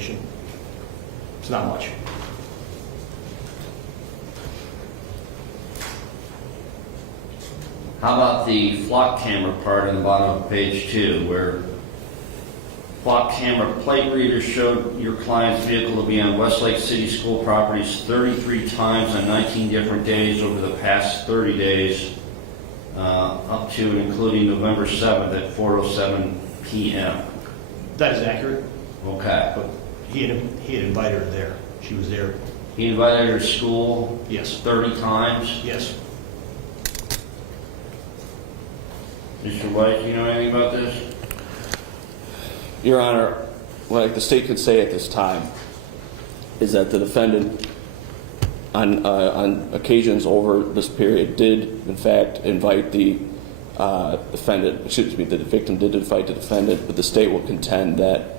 condition. It's not much. How about the flock camera part on the bottom of page 2, where flock camera plate readers showed your client's vehicle to be on Westlake City School properties 33 times on 19 different days over the past 30 days, up to and including November 7th at 4:07 p.m. That is accurate, Okay. but he had invited her there. She was there. He invited her to school Yes. 30 times. Yes. Mr. White, do you know anything about this? Your Honor, what the state could say at this time is that the defendant, on occasions over this period, did in fact invite the the victim did invite the defendant, but the state will contend that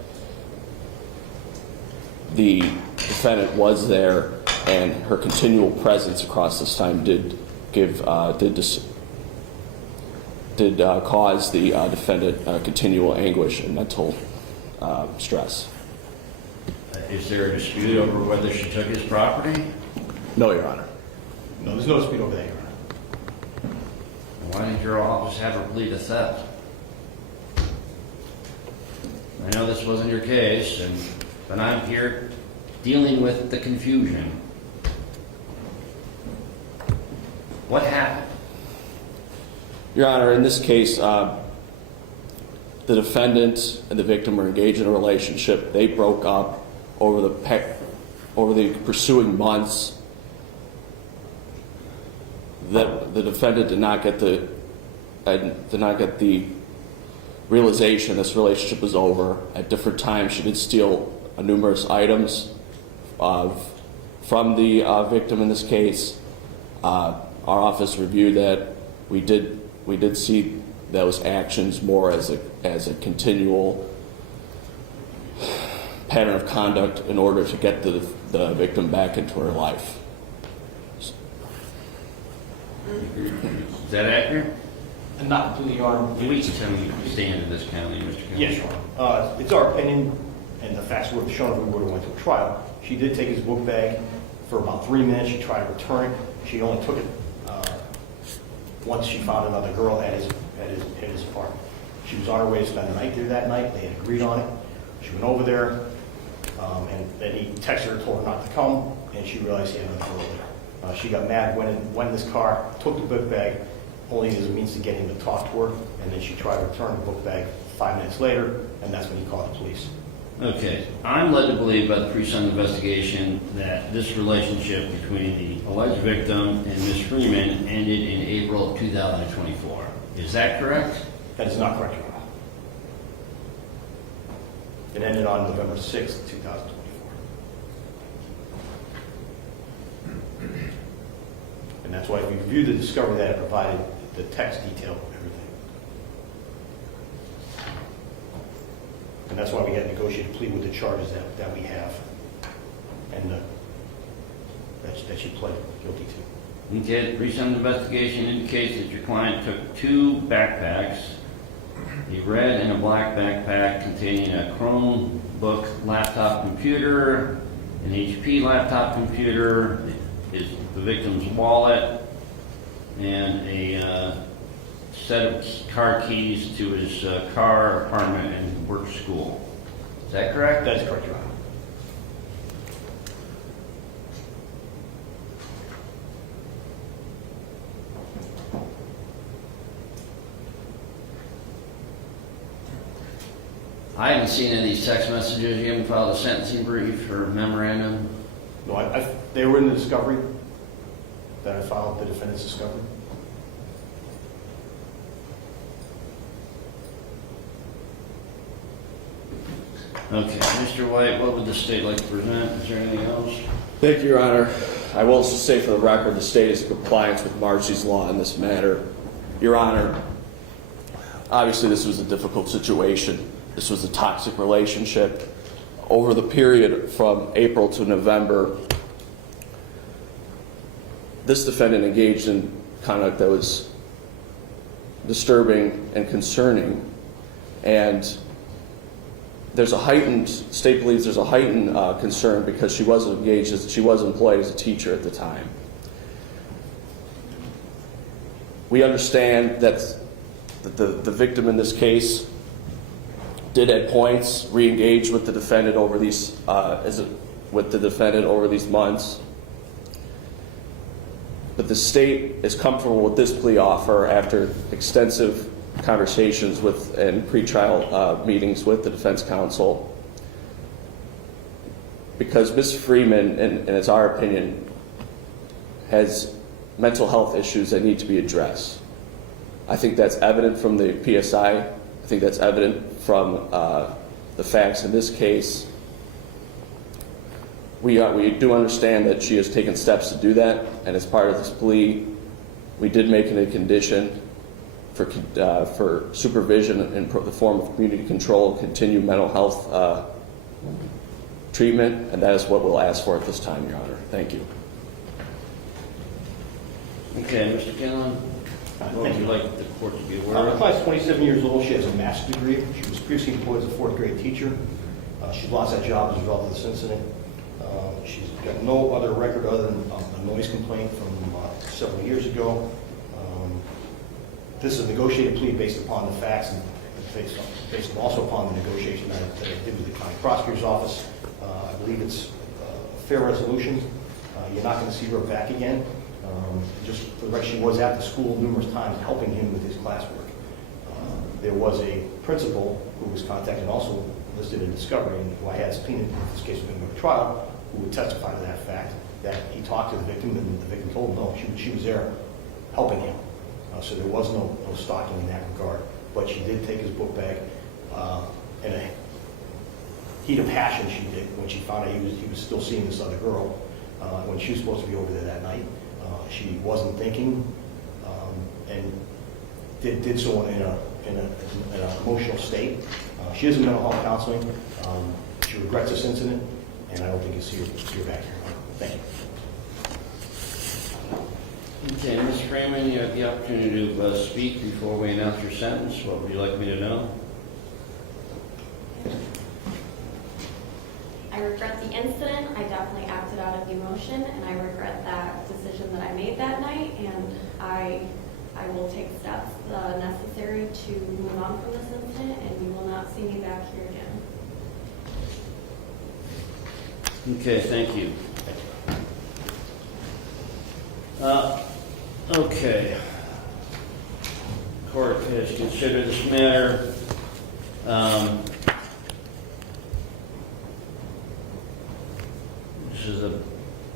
the defendant was there and her continual presence across this time did cause the defendant continual anguish and mental stress. Is there a dispute over whether she took his property? No, Your Honor. No, there's no dispute over there, Your Honor. Why didn't your office have her plead to theft? I know this wasn't your case, but I'm here dealing with the confusion. What happened? Your Honor, in this case, the defendant and the victim were engaged in a relationship. They broke up over the pursuing months. That the defendant did not get the realization this relationship was over. At different times, she did steal numerous items from the victim. In this case, our office reviewed that. We did see those actions more as a continual pattern of conduct in order to get the victim back into her life. Is that accurate? Not completely, Your Honor. Please tell me you stand in this county, Mr. County. Yes, Your Honor. It's our opinion, and the facts would have shown if we would have went to a trial. She did take his book bag for about 3 minutes. She tried to return it. She only took it once she found another girl at his apartment. She was on her way to spend the night there that night. They had agreed on it. She went over there, and then he texted her, told her not to come, and she realized he had another girl there. She got mad, went in this car, took the book bag, only as a means to get him to talk to her, and then she tried to return the book bag 5 minutes later, and that's when he called the police. Okay, I'm led to believe by the pre-sentence investigation that this relationship between the alleged victim and Ms. Freeman ended in April of 2024. Is that correct? That is not correct, Your Honor. It ended on November 6th, 2024. And that's why if you review the discovery that it provided, the text detail everything. And that's why we had negotiated plea with the charges that we have and that she pled guilty to. Okay, the pre-sentence investigation indicates that your client took 2 backpacks, a red and a black backpack containing a Chromebook laptop computer, an HP laptop computer, the victim's wallet, and a set of car keys to his car, apartment, and work school. Is that correct? That is correct, Your Honor. I haven't seen any of these text messages. You haven't filed a sentencing brief or memorandum? No, they were in the discovery that I filed, the defendant's discovery. Okay, Mr. White, what would the state like to present? Is there anything else? Thank you, Your Honor. I will also say for the record, the state is in compliance with Marcy's law in this matter. Your Honor, obviously this was a difficult situation. This was a toxic relationship. Over the period from April to November, this defendant engaged in conduct that was disturbing and concerning, and state believes there's a heightened concern because she was employed as a teacher at the time. We understand that the victim in this case did at points re-engage with the defendant over these months. But the state is comfortable with this plea offer after extensive conversations and pretrial meetings with the defense counsel, because Ms. Freeman, and it's our opinion, has mental health issues that need to be addressed. I think that's evident from the PSI. I think that's evident from the facts in this case. We do understand that she has taken steps to do that, and as part of this plea, we did make it a condition for supervision in the form of community control, continued mental health treatment, and that is what we'll ask for at this time, Your Honor. Thank you. Okay, Mr. Kinlan, what would you like the court to be aware My of? client's 27 years old. She has a master's degree. She was previously employed as a fourth grade teacher. She lost that job as a result of this incident. She's got no other record other than a noise complaint from several years ago. This is a negotiated plea based upon the facts and based also upon the negotiation that I did with the county prosecutor's office. I believe it's a fair resolution. You're not going to see her back again. Just for the record, she was at the school numerous times helping him with his classwork. There was a principal who was contacted, also listed in discovery, and who I had subpoenaed if this case was going to go to trial, who would testify to that fact, that he talked to the victim, and the victim told him no, she was there helping him. So there was no stalking in that regard. But she did take his book bag in a heat of passion. She did when she found out he was still seeing this other girl when she was supposed to be over there that night. She wasn't thinking and did so in an emotional state. She is in mental health counseling. She regrets this incident, and I don't think you'll see her back here. Thank you. Okay, Ms. Freeman, you have the opportunity to speak before we announce your sentence. What would you like me to know? I regret the incident. I definitely acted out of emotion, and I regret that decision that I made that night, and I will take steps necessary to move on from this incident, and you will not see me back here again. Okay, thank you. Okay. Court has considered this matter. This is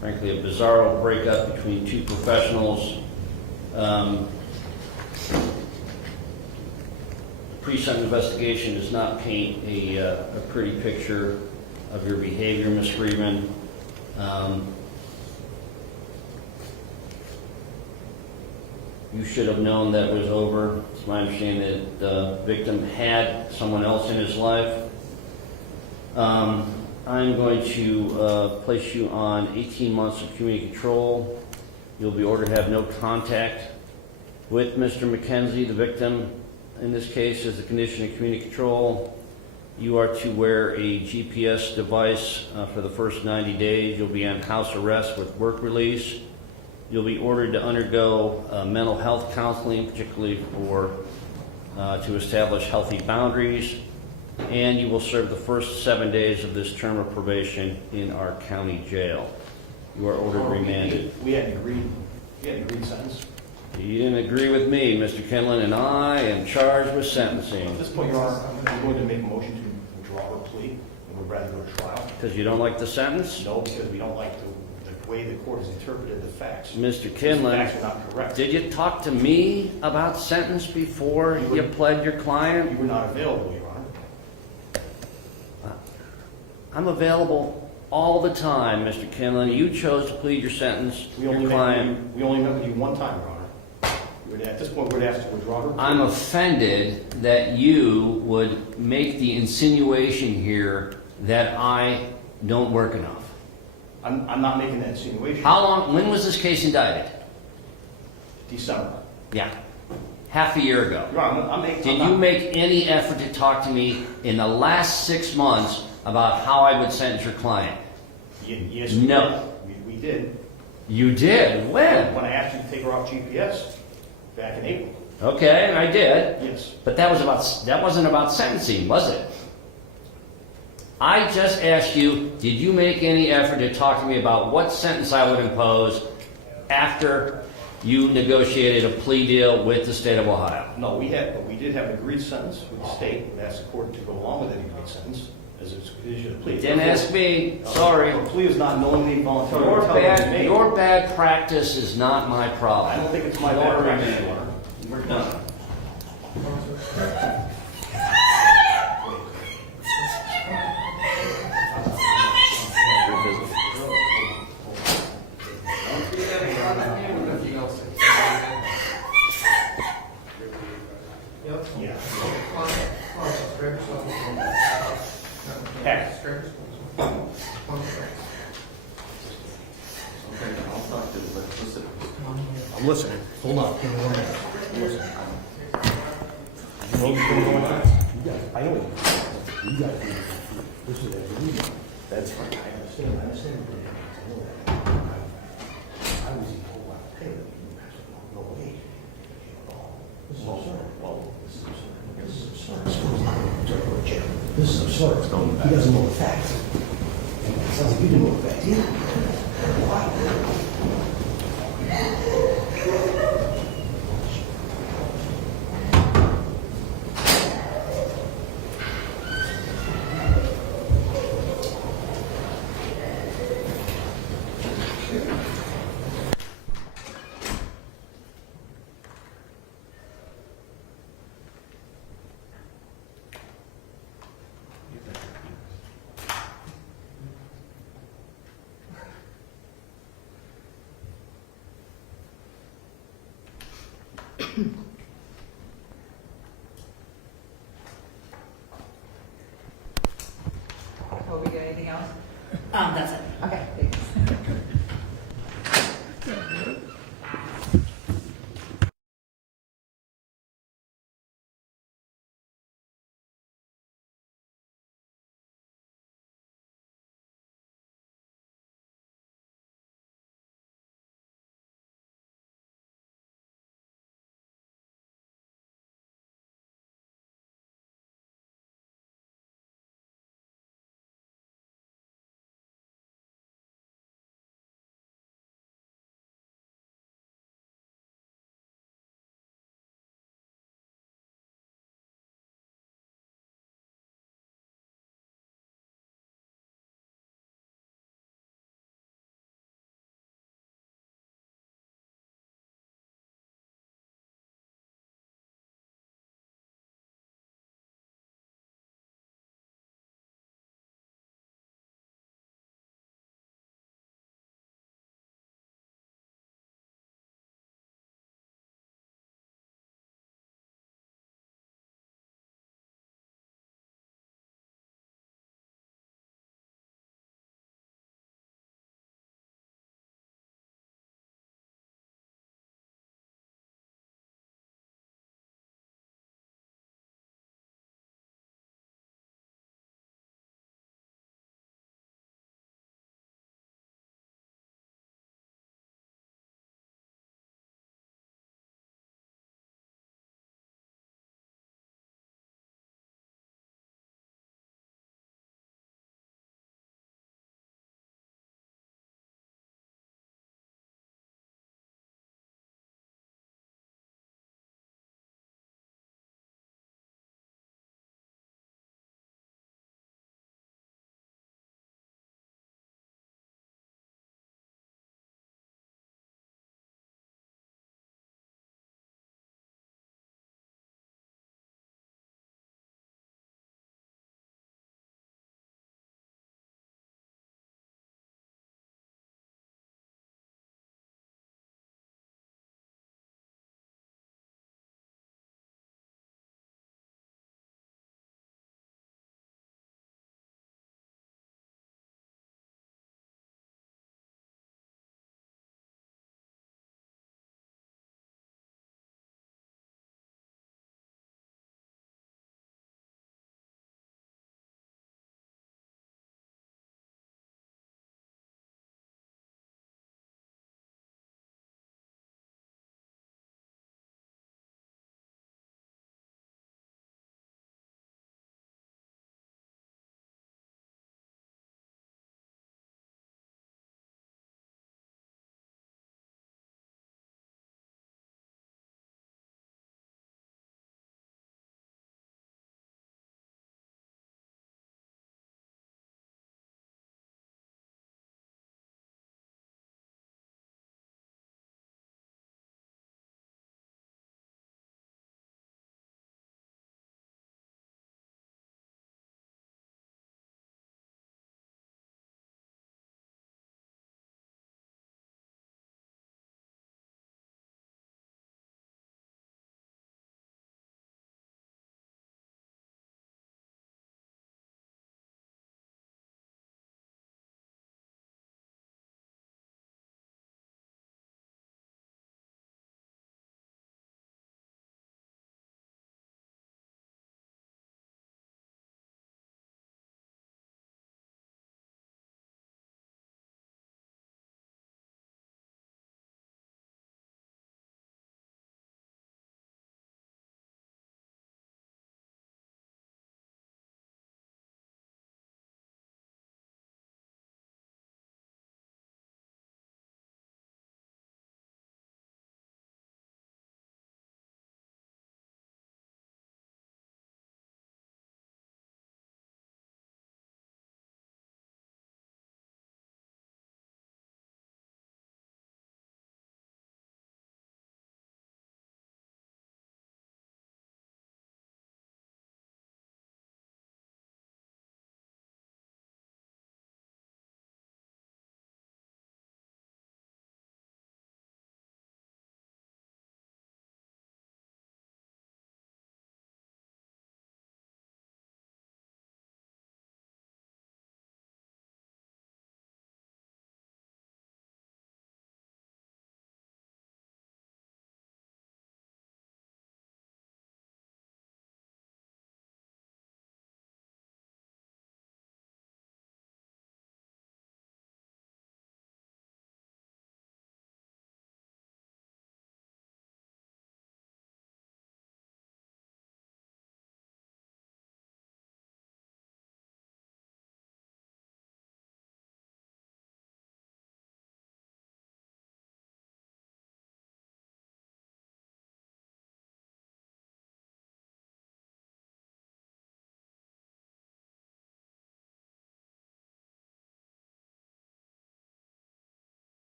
frankly a bizarre breakup between two professionals. Pre-sentence investigation does not paint a pretty picture of your behavior, Ms. Freeman. You should have known that was over. It's my understanding that the victim had someone else in his life. I'm going to place you on 18 months of community control. You'll be ordered to have no contact with Mr. McKenzie, the victim. In this case, as a condition of community control, you are to wear a GPS device for the first 90 days. You'll be on house arrest with work release. You'll be ordered to undergo mental health counseling, particularly to establish healthy boundaries. And you will serve the first 7 days of this term of probation in our county jail. You are ordered remanded. We had an agreed sentence. You didn't agree with me, Mr. Kinlan, and I am charged with sentencing. At this point, Your Honor, I'm going to make a motion to withdraw her plea, and we'd rather go to trial. Because you don't like the sentence? No, because we don't like the way the court has interpreted the facts. Mr. The Kinlan, facts are not correct. did you talk to me about sentence before you pled your client? You were not available, Your Honor. I'm available all the time, Mr. Kinlan. You chose to plead your sentence. We only Your client. met with you one time, Your Honor. At this point, we're asked to withdraw her plea. I'm offended that you would make the insinuation here that I don't work enough. I'm not making that insinuation. How long, when was this case indicted? December. Yeah. half a year ago. Your Honor, Did you make any effort to talk to me in the last 6 months about how I would sentence your client? Yes, No. we did. You did? When? When I asked you to take her off GPS back in April. Okay, I did. Yes. But that wasn't about sentencing, was it? I just asked you, did you make any effort to talk to me about what sentence I would impose after you negotiated a plea deal with the state of Ohio? No, we did have an agreed sentence with the state. We asked the court to go along with that agreed sentence as it's issued a plea. Didn't ask me, sorry. A plea is not knowingly voluntary. or intelligently made. Your bad practice is not my problem. I don't think it's my bad practice, Your Honor. We're done. Yeah. I'm listening. Hold on. Give me 1 minute. I'm listening. I know you got to. This is a that's fine. I understand. I understand. I know that. I was even told about the pay that you passed it. No way. This is absurd. Well, this is absurd. This is absurd. This is absurd. He doesn't know the facts. It sounds like you didn't know the facts either. Why? Oh, we got anything else? That's it. Okay, thanks.